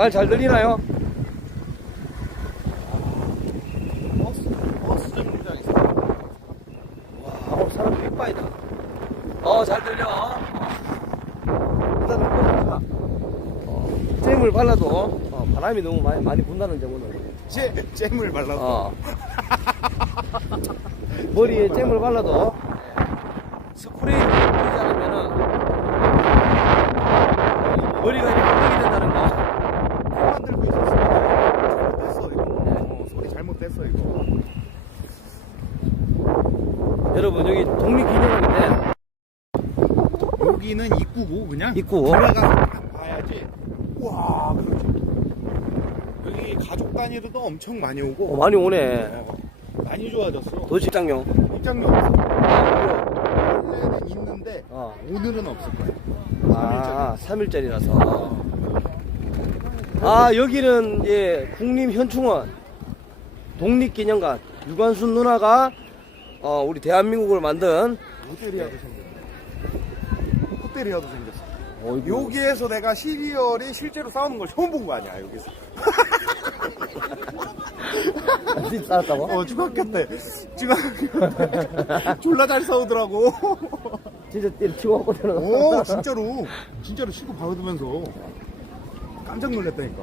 말 잘 들리나요? 버스, 버스 정류장 있어. 와, 어, 사람 빅바이다. 어, 잘 들려. 일단은 꽂아봐. 어, 잼을 발라도 어, 바람이 너무 많이, 많이 분다는 점은 잼, 잼을 발라서. 어. 머리에 잼을 발라도 스프레이를 뿌리지 않으면은 머리가 이렇게 흑이 된다는 거. 코 만들고 있었어. 잘못됐어, 이거. 어, 소리 잘못됐어, 이거. 여러분 여기 독립기념관인데 여기는 입구고, 그냥. 입구. 들어가서 딱 봐야지. 와, 그렇지. 여기 가족 단위로도 엄청 많이 오고. 어, 많이 오네. 어, 많이 좋아졌어. 도시장용. 입장료 없어. 원래는 있는데, 어. 오늘은 없을 거야. 아, 3일짜리라서. 아, 여기는, 예, 국립현충원, 독립기념관, 유관순 누나가, 어, 우리 대한민국을 만든, 호텔이라도 생겼어. 호텔이라도 생겼어. 어, 여기에서 내가 시리얼이 실제로 싸우는 걸 처음 본 거 아니야, 여기서. 집 쌓았다고? 어, 중학교 때. 중학교 때. 졸라 잘 싸우더라고. 진짜 치고 갖고 되는 오, 진짜로. 진짜로 신고 받으면서. 깜짝 놀랐다니까.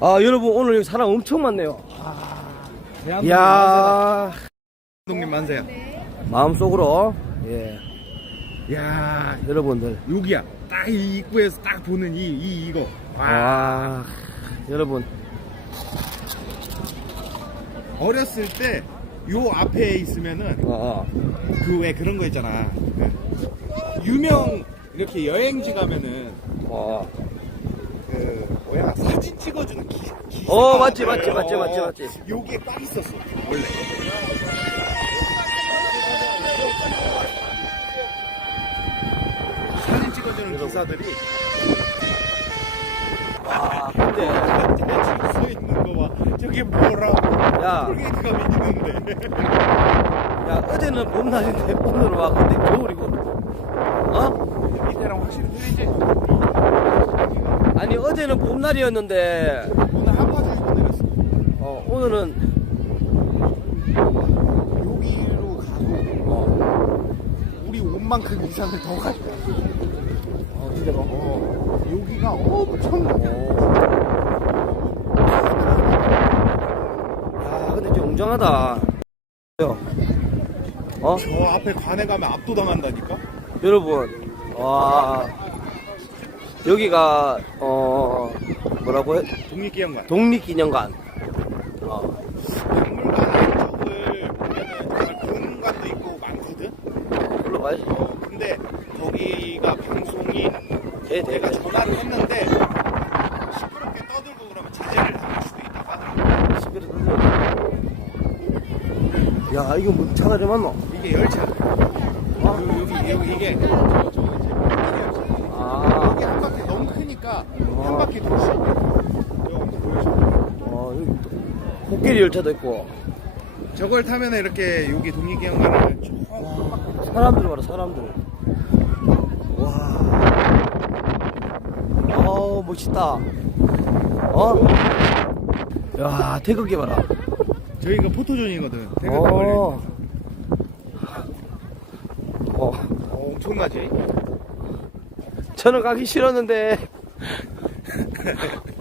아, 여러분, 오늘 여기 사람 엄청 많네요. 이야, 감독님 만세야. 마음속으로, 예, 야 여러분들. 여기야. 딱 이 입구에서 딱 보는 이, 이, 이거. 와. 아, 여러분. 어렸을 때, 요 앞에 있으면은, 어, 어. 그 왜 그런 거 있잖아. 그 유명, 이렇게 여행지 가면은, 어. 찍어주는 기, 기사. 어, 맞지, 맞지, 맞지, 맞지, 맞지. 여기에 딱 있었어, 원래. 사진 찍어주는 기사들이 아, 근데, 줄서 있는 거 봐. 저게 뭐라고. 야. 톨게이트가 있는데. 야, 어제는 봄날인데 오늘 와, 근데 겨울이고. 어? 이때랑 확실히 틀리지? 아니, 어제는 봄날이었는데, 오늘 한파주 입고 내렸어. 어, 오늘은, 여기로 가도 어, 우리 옷만큼 이상을 더 갈 거야. 어, 진짜로. 어, 여기가 엄청 야, 근데 좀 웅장하다. 어? 저 앞에 관에 가면 압도당한다니까? 여러분, 와, 여기가, 어, 뭐라고 해? 독립기념관. 독립기념관. 어, 박물관 쪽을 보면은 정말 공간도 있고 많거든? 불러봐야지. 어, 근데 거기가 방송이 돼, 돼, 내가 돼. 전화를 했는데 시끄럽게 떠들고 그러면 제재를 당할 수도 있다가 시끄러 야, 이거 뭐좀 왔노? 이게 열차. 어? 여기, 여기, 이게 저, 저, 저, 아, 여기 한 바퀴 너무 크니까 한 바퀴 돌 수 있게. 이거 한번 보여줘. 어, 여기 또 코끼리 열차도 있고. 저걸 타면 이렇게 여기 독립기념관을 쭉 사람들 봐라, 사람들. 와. 어우, 멋있다. 어? 야, 태극기 봐라. 저희가 포토존이거든. 태극기. 어. 어. 어, 엄청나지? 저는 가기 싫었는데.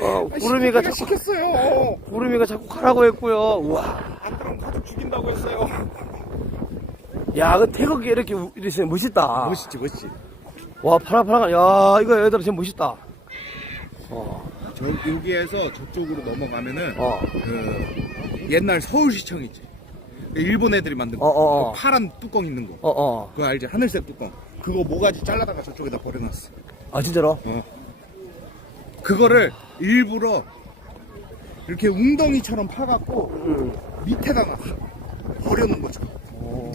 어, 구름이가 자꾸, 시켰어요. 구름이가 자꾸 가라고 했고요. 우와. 안 그러면 가족 죽인다고 했어요. 야, 그 태극기 이렇게 우- 이렇게 있으면 멋있다. 멋있지, 멋있지. 와, 파랑파랑한. 야, 이거 얘들아 진짜 멋있다. 어, 저 여기에서 저쪽으로 넘어가면은 어. 그 옛날 서울시청 있지. 그 일본 애들이 만든 거. 어, 어, 어. 그 파란 뚜껑 있는 거. 어, 어. 그거 알지? 하늘색 뚜껑. 그거 모가지 잘라다가 저쪽에다 버려놨어. 아, 진짜로? 그거를 일부러 이렇게 웅덩이처럼 파갖고 응. 밑에다 놔. 버려놓은 거죠.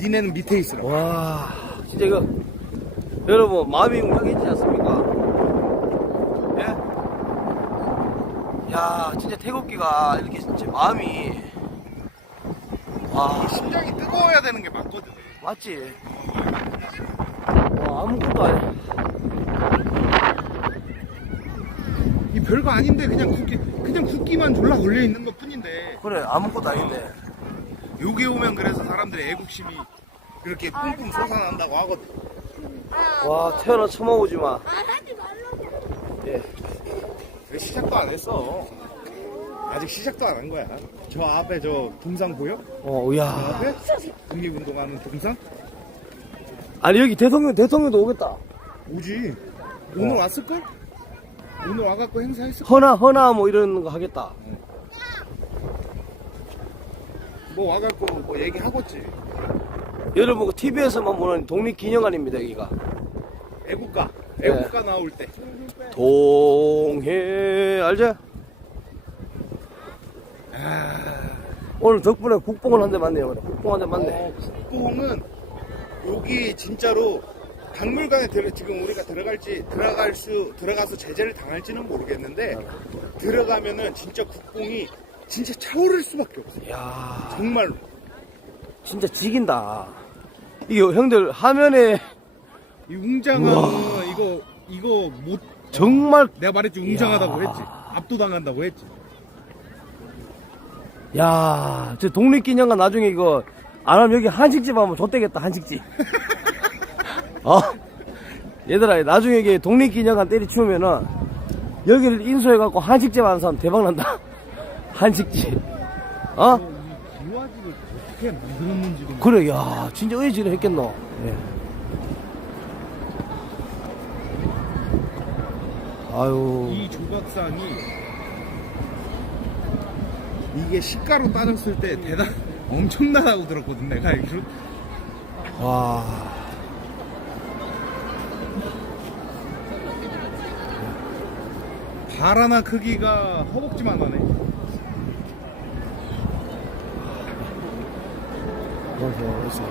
니네는 밑에 있으라고. 와, 진짜 이거, 여러분, 마음이 웅장해지지 않습니까? 예? 야, 진짜 태극기가 이렇게 진짜 마음이, 와, 심장이 뜨거워야 되는 게 맞거든. 맞지? 와, 아무것도 아니야. 이 별거 아닌데 그냥 국기 그냥 국기만 졸라 걸려 있는 것 뿐인데 그래 아무것도 아닌데 여기 오면 그래서 사람들의 애국심이 그렇게 뿜뿜 솟아난다고 하거든. 와 태어나 처먹오지 마 하지 말라고. 예. 왜 시작도 안 했어. 아직 시작도 안 한 거야. 저 앞에 저 동상 보여? 어, 저 야. 앞에 독립운동하는 동상? 아니, 여기 대통령, 대통령도 오겠다. 오지. 오늘 어. 왔을걸? 오늘 와갖고 행사했을 허나, 허나, 뭐 이런 거 하겠다. 뭐 와갖고 뭐 얘기하겠지. 여러분, 그 TV에서만 보는 독립기념관입니다, 여기가. 애국가. 네. 애국가 나올 때. 동해, 알지? 오늘 덕분에 국뽕을 한 대 맞네요. 국뽕 한 대 맞네. 어, 국뽕은 여기 진짜로 박물관에 들어 지금 우리가 들어갈지 들어갈 수 들어가서 제재를 당할지는 모르겠는데 들어가면은 진짜 국뽕이 진짜 차오를 수밖에 없어. 야 정말로. 진짜 지긴다. 이게 형들 화면에 이 웅장함은 이거 이거 못 정말, 내가 말했지 웅장하다고 이야. 했지 압도당한다고 했지 야, 저 독립기념관 나중에 이거, 안 하면 여기 한식집 하면 좆되겠다, 한식집. 어? 얘들아, 나중에 이게 독립기념관 때리치우면은, 여기를 인수해갖고 한식집 하는 사람 대박난다. 한식집. 어? 이 기와집을 어떻게 만들었는지도 그래, 야, 진짜 의지를 했겠노. 예. 아유, 이 조각상이 이게 시가로 따졌을 때 대단 엄청나다고 들었거든 내가 와. 발 하나 크기가 허벅지만 하네 그래서.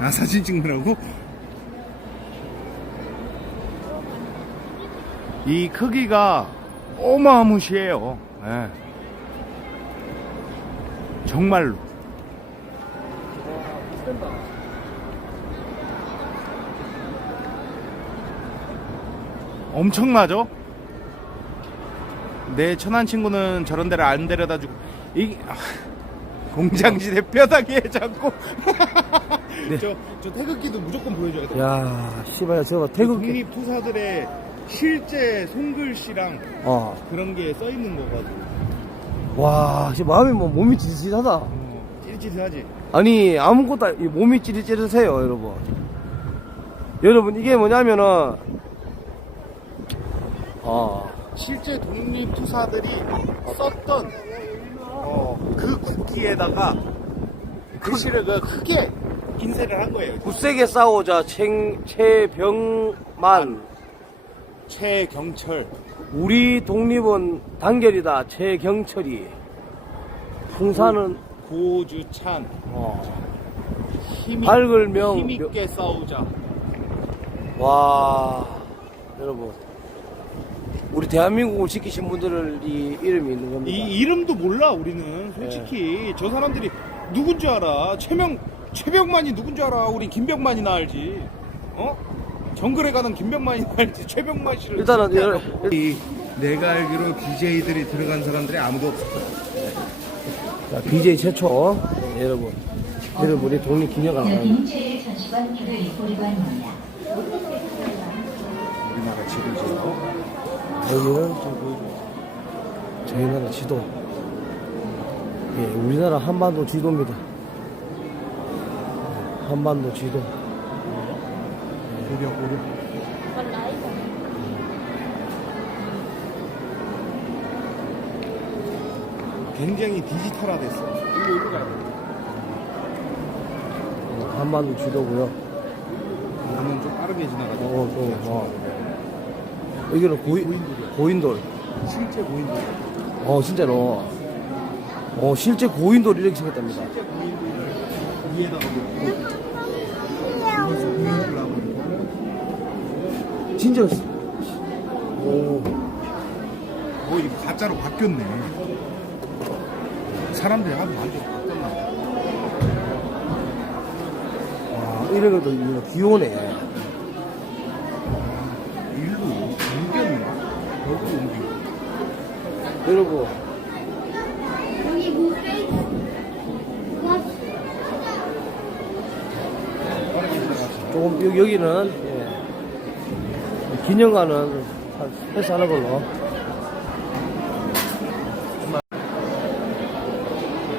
아 사진 찍느라고? 이 크기가 어마무시해요 예. 정말로 엄청나죠? 내 천안 친구는 저런 데를 안 데려다 주고 이 아, 공장지대 뼈다귀에 잡고 저, 저 태극기도 무조건 보여줘야 돼. 야, 씨발, 저거 태극기. 독립투사들의 실제 손글씨랑 어. 그런 게 써 있는 거거든. 와, 씨, 마음이 뭐, 몸이 찌릿찌릿하다. 어, 찌릿찌릿하지. 아니, 아무것도, 안- 이 몸이 찌릿찌릿해요, 여러분. 여러분, 이게 뭐냐면은, 어, 실제 독립투사들이 썼던 어, 그 국기에다가 글씨를 그 크게 인쇄를 한 거예요. 굳세게 싸우자, 챙, 최병만. 최경철. 우리 독립은 단결이다, 최경철이. 풍사는, 고주찬. 어, 힘이, 밝을 명- 힘있게 싸우자. 와, 여러분. 우리 대한민국을 지키신 분들 이 이름이 있는 겁니다. 이 이름도 몰라 우리는 솔직히 저 사람들이 누군 줄 알아 최명 최병만이 누군 줄 알아 우린 김병만이나 알지 어 정글에 가는 김병만이 나 알지 최병만 씨를 일단은. 이 내가 알기로 BJ들이 들어간 사람들이 아무도 없어 자, BJ 최초, 네, 여러분. 여러분, 우리 독립 기념관. 여기는 제1전시관 뷰를 보리관입니다. 우리나라 지도죠 여기는 저기 저희 나라 지도. 예, 우리나라 한반도 지도입니다. 예, 한반도 지도. 고려 고려 굉장히 디지털화 됐어 일로 일로 가야 돼 어, 한반도 지도고요. 나는 좀 빠르게 지나가자 어, 또, 어. 여기는 고인, 고인돌이야. 고인돌. 실제 고인돌 어, 진짜로. 어, 실제 고인돌 이렇게 생겼답니다. 실제 고인돌을 위에다가 놓고 여기서 고인돌을 하고 있고 진짜. 오. 어, 이거 가짜로 바뀌었네. 사람들이 하도 완전 바뀌었나 봐. 와, 이런 것도 귀여우네. 여기로 옮기고. 이러고 빠르게 지나갑시다. 조금 여- 여기는 예, 기념관은 패스하는 걸로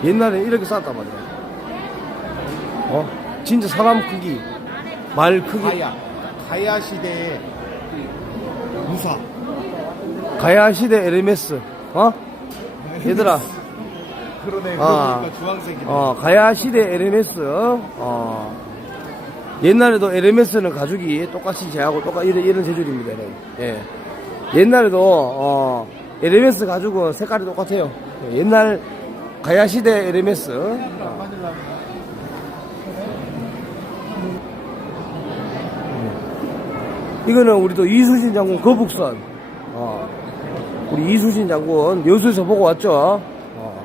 옛날에 이렇게 쌌단 말이야 어? 진짜 사람 크기 말 크기 가야. 가야 시대의 무사. 가야 시대 에르메스 어? 얘들아 그러네. 아. 그러니까 주황색이네. 어, 가야 시대 에르메스 어, 옛날에도 에르메스는 가죽이 똑같이 제하고 똑같 이런, 이런 재질입니다 이런. 예. 옛날에도 어, 에르메스 가죽은 색깔이 똑같아요 예, 옛날 가야 시대 에르메스 어. 이거는 우리도 이수신 장군 거북선 어, 우리 이수신 장군 여수에서 보고 왔죠? 어.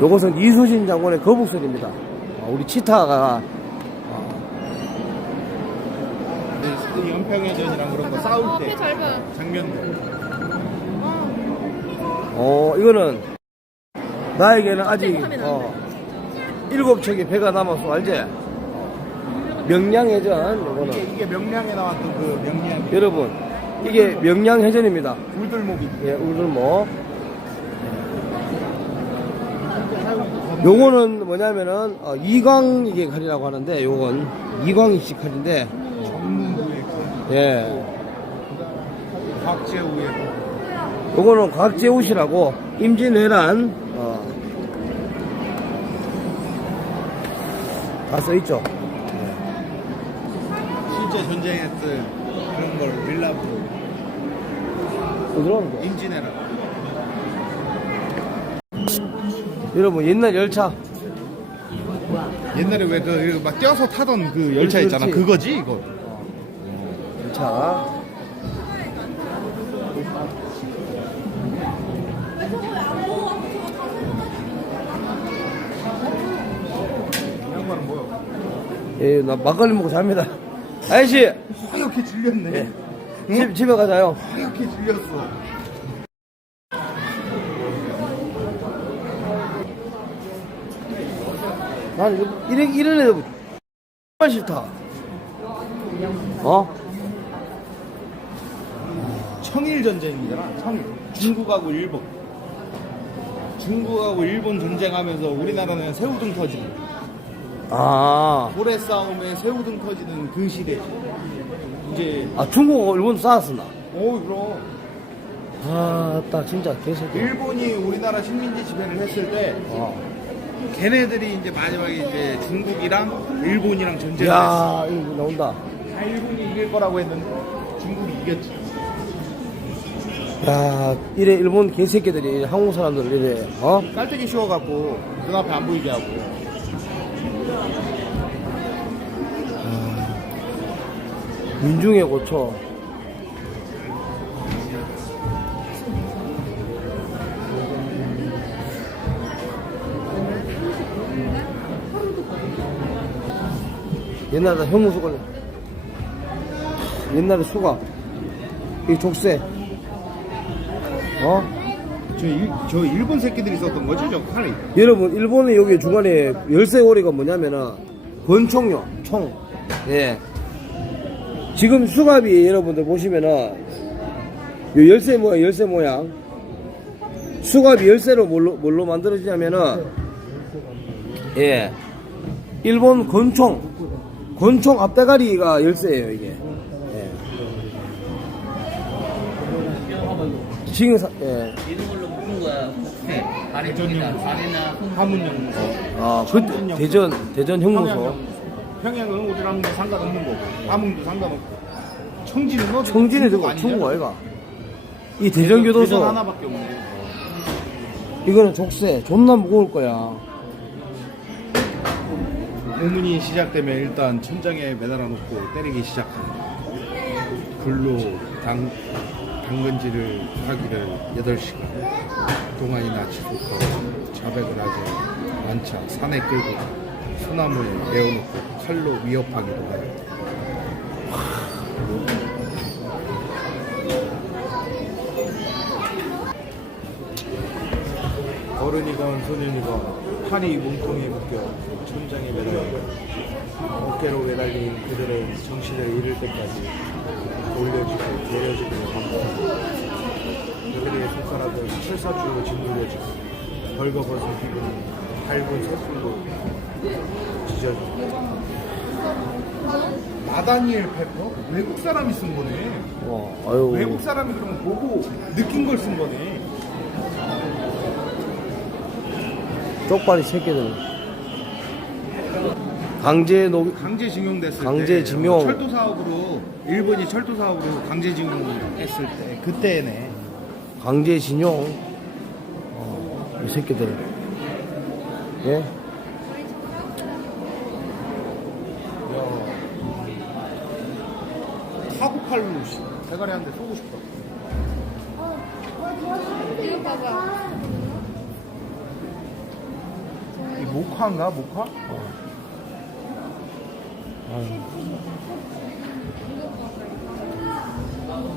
요것은 이수신 장군의 거북선입니다. 어, 우리 치타가. 네, 연평해전이랑 그런 거 싸울 때 장면들. 어. 이거는 나에게는 아직 어, 일곱 척의 배가 남았어 알지? 어, 명량해전 이게, 요거는. 이게 명량에 나왔던 그 명량. 여러분 이게 명량해전입니다. 울들목이. 예, 우들뭐 요거는 뭐냐면은 어, 이광이게 칼이라고 하는데 요건 이광이식 칼인데 전문부의 그 예. 박재우의 요거는 곽재우시라고 임진왜란 어, 다 써있죠? 실제 전쟁했던 그런 걸 밀라브로 부드러운 거 임진왜란. 여러분 옛날 열차 옛날에 왜 그막 뛰어서 타던 그 열차 있잖아. 그렇지. 그거지 이거. 열차 양반은 뭐야? 예, 나 막걸리 먹고 잡니다 아저씨 하얗게 질렸네. 집, 집에 가자요 하얗게 질렸어. 나는 이거, 이런, 이런 애들 정말 싫다 어? 청일 전쟁이잖아. 청일. 중국하고 일본. 중국하고 일본 전쟁하면서 우리나라는 새우등 터지는 아, 고래 싸움에 새우등 터지는 그 시대. 이제 아 중국하고 일본도 싸웠었나? 오 그럼 아, 나 진짜 개새끼 일본이 우리나라 식민지 지배를 했을 때 어. 걔네들이 이제 마지막에 이제 중국이랑 일본이랑 전쟁을 했어. 야, 이거 나온다 다 일본이 이길 거라고 했는데 중국이 이겼지. 야, 이래 일본 개새끼들이 한국 사람들 이래 어? 깔때기 씌워갖고 눈앞에 안 보이게 하고. 민중의 고초. 옛날에 형무수 걸려. 옛날에 수가. 이 족쇄. 어? 저, 일, 저 일본 새끼들이 썼던 거지 저 칼이. 여러분, 일본의 여기 중간에 열쇠고리가 뭐냐면은, 권총요, 총. 예. 지금 수갑이 여러분들 보시면은, 요 열쇠 모양, 열쇠 모양. 수갑이 열쇠로 뭘로, 뭘로 만들어지냐면은, 예. 일본 권총. 권총 앞대가리가 열쇠예요, 이게. 예. 지금, 사, 예. 이런 걸로 묶은 거야. 네. 다리입니다. 다리나 손. 파문령. 아, 그, 대전, 대전 형무소. 평양은 우리랑 뭐 상관없는 거고. 파문도 상관없고. 청진은 너 청진이 되고 중국 아이가 이 대전교도소 대전 하나밖에 없는데. 이거는 족쇄 존나 무거울 거야 오문이 시작되면 일단 천장에 매달아 놓고 때리기 시작합니다. 불로 당, 당근질을 하기를 8시간 동안이나 지속하고 자백을 하지 않자 산에 끌고 소나무에 메어놓고 칼로 위협하기도 해요. 어른이건 소년이건 팔이 몸통에 묶여 천장에 매달려 어깨로 매달린 그들의 정신을 잃을 때까지 올려주고 내려주고 반복하고 그들의 손가락은 칠사줄로 짓눌려지고 벌거벗은 기분이 8분 세술로 지져져 나다니엘 페퍼? 외국 사람이 쓴 거네 와, 아유. 외국 사람이 그럼 보고 느낀 걸 쓴 거네 쪽발이 새끼들. 강제 노 강제징용됐을 강제징용. 때 뭐 철도 사업으로 일본이 철도 사업으로 강제징용했을 때 그때네 강제징용. 어, 이 새끼들. 예? 카고팔로 씨, 대가리 한대 쏘고 싶다 이거 봐봐. 이 모카인가 모카?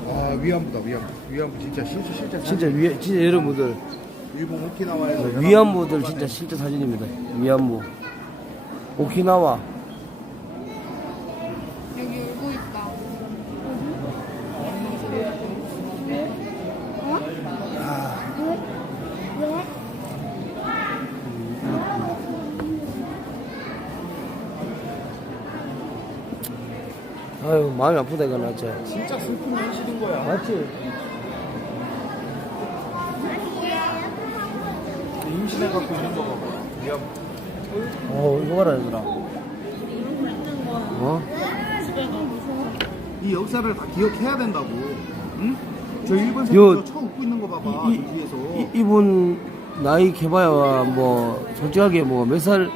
아 위안부다 위안부 위안부 진짜 실제 실제 진짜 위, 진짜 여러분들. 일본 오키나와에서 위안부들 진짜 실제 사진입니다. 위안부. 오키나와. 여기 울고 있다. 아유, 마음이 아프다, 이거 나 진짜. 진짜 슬픈 현실인 거야 맞지? 있는 거 어, 이거 봐라, 얘들아. 어? 이 역사를 다 기억해야 된다고 응? 저 일본 요- 사람들 쳐 웃고 있는 거 봐봐 이- 저 뒤에서 이, 이분 나이 개봐야 뭐 솔직하게 뭐 몇 살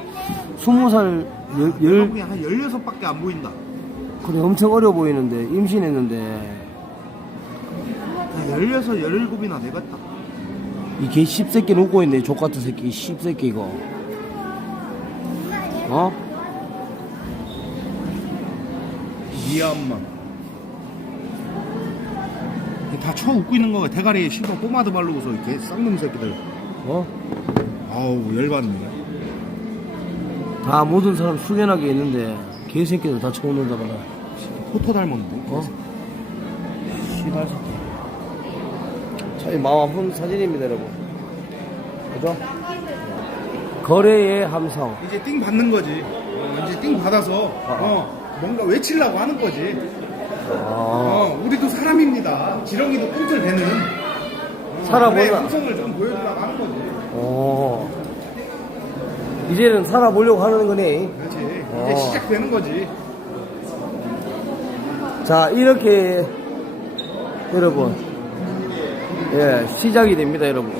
스무 살 열, 내가 열 보기엔 한 16밖에 안 보인다 그래 엄청 어려 보이는데 임신했는데 한 16, 17이나 되겠다 이 개 씹새끼 웃고 있네 족 같은 새끼. 씹새끼 이거. 어? 미얀마. 다 쳐 웃고 있는 거야. 대가리에 신경 포마드 바르고서 이렇게 쌍놈 새끼들. 어? 아우 열받네. 다 모든 사람 숙연하게 있는데 개새끼들 다 쳐오는다 봐라 포토 닮았는데? 어? 씨발 마음 아픈 사진입니다 여러분 그죠? 거래의 함성 이제 띵 받는 거지 어, 이제 띵 받아서 어, 뭔가 외치려고 하는 거지 아, 어, 우리도 사람입니다 지렁이도 꿈틀 대는 어, 살아보자. 그래, hum성을 좀 보여주려고 하는 거지 어. 이제는 살아보려고 하는 거네. 그렇지 어. 이제 시작되는 거지 자, 이렇게, 여러분. 예, 시작이 됩니다, 여러분.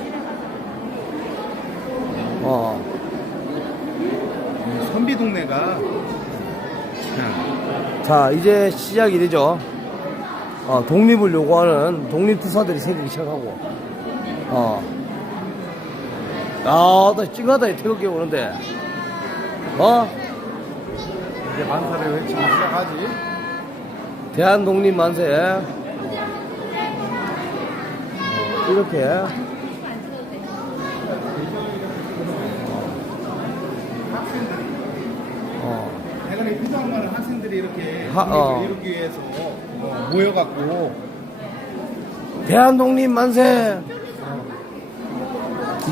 어, 선비 동네가 자, 이제 시작이 되죠. 어, 독립을 요구하는 독립투사들이 생기기 시작하고, 어. 아, 나 찡하다, 이 태극기 오는데. 어? 이제 만사를 외치기 시작하지 대한 독립 만세. 이렇게. 어. 대가리 표정 많은 학생들이 이렇게 하- 어. 이루기 위해서 어, 모여갖고 대한 독립 만세.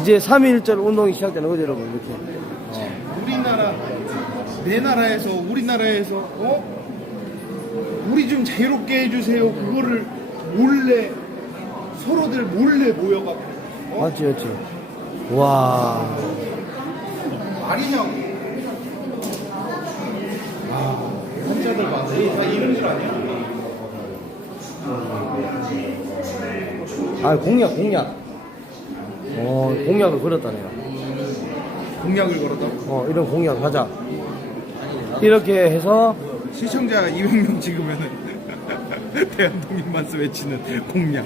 이제 3.1절 운동이 시작되는 거죠, 여러분. 이렇게. 우리나라 내 나라에서 우리나라에서 어 우리 좀 자유롭게 해주세요 그거를 몰래 서로들 몰래 모여갖고 어? 맞지, 맞지. 와. 말이냐고 아 한자들 봐. 다 이런 줄 아냐 아, 공약, 공약. 어, 공약을 걸었다네요. 공약을 걸었다고 어, 이런 공약 하자. 이렇게 해서 시청자 200명 찍으면은 대한독립만세 외치는 공약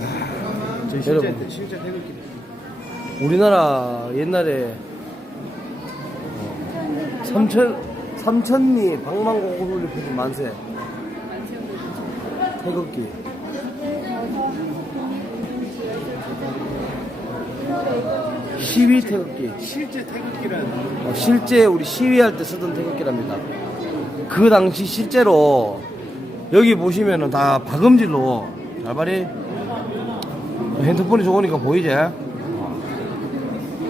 아, 저 실제, 여러분. 실제 태극기 우리나라 옛날에 어, 삼천 삼천리 방망고구를 펴준 만세 태극기 시위 태극기. 실제 태극기라는 어, 실제 우리 시위할 때 쓰던 태극기랍니다. 그 당시 실제로 여기 보시면은 다 박음질로 잘 봐리 핸드폰이 좋으니까 보이지? 어.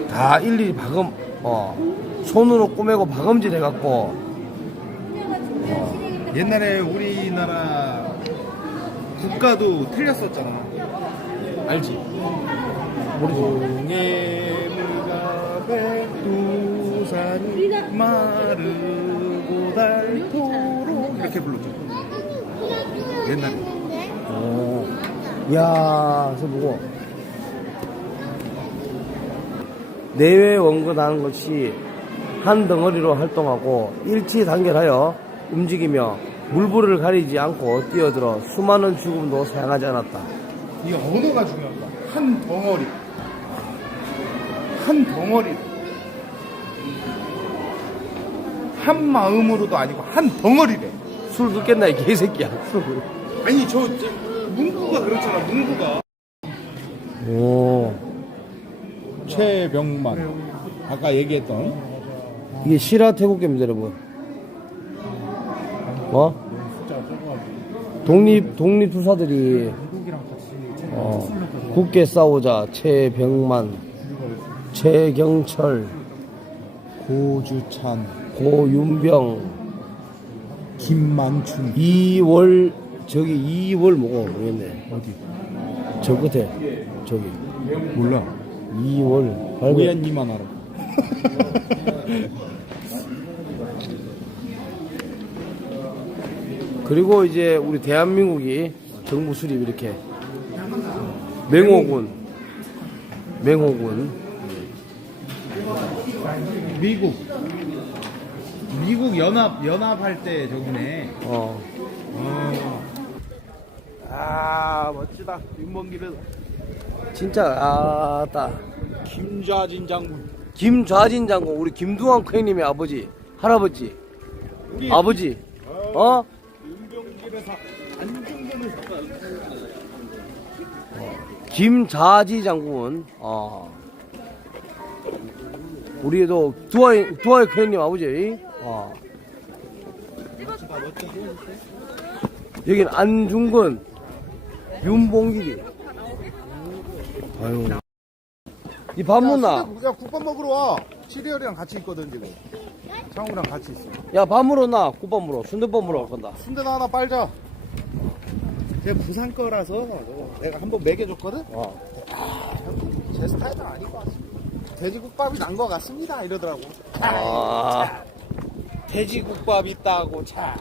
다 일일이 박음 어 손으로 꾸매고 박음질 해갖고 옛날에 우리나라 국가도 틀렸었잖아. 알지? 동해물과 백두산 마르고 닳도록 이렇게 불렀죠. 옛날에. 오. 야, 저 뭐고? 내외 원근하는 것이 한 덩어리로 활동하고 일치 단결하여 움직이며 물불을 가리지 않고 뛰어들어 수많은 죽음도 사용하지 않았다. 이게 언어가 중요한 거야. 한 덩어리. 한 덩어리. 한 마음으로도 아니고 한 덩어리래. 술 듣겠나 이 개새끼야. 아니 저, 저 문구가 그렇잖아. 문구가. 오, 최병만. 아까 얘기했던 이게 실화 태국계입니다, 여러분. 어? 독립 독립 투사들이 어, 굳게 싸우자 최병만, 최경철, 고주찬, 고윤병, 김만춘. 이월 저기 이월 뭐고 모르겠네. 어디? 저 끝에 저기 몰라. 이월 발견. 우연히만 알아. 그리고 이제 우리 대한민국이 정부 수립 이렇게 맹호군 맹호군 미국. 미국 연합 연합할 때 저기네. 어. 아 멋지다. 윤봉길은 진짜 아따 김좌진 장군. 김좌진 장군. 우리 김두한 형님의 아버지. 할아버지. 우리 아버지. 어? 윤봉길에서 안중근을 김자지 장군. 어. 우리도 두아이 두아이 형님 아버지 어 여긴 안중근 윤봉길이 아유 이밥 먹나? 야 국밥 먹으러 와. 시리얼이랑 같이 있거든 지금. 창우랑 같이 있어. 야밥 물어나 국밥 물어 순대밥 물어 갈 건다 순대 나 하나 빨자. 제가 부산 거라서 내가 한번 먹여줬거든. 어. 제 스타일은 아닌 것 같습니다. 돼지국밥이 난 것 같습니다. 이러더라고. 아 돼지국밥 있다고 차.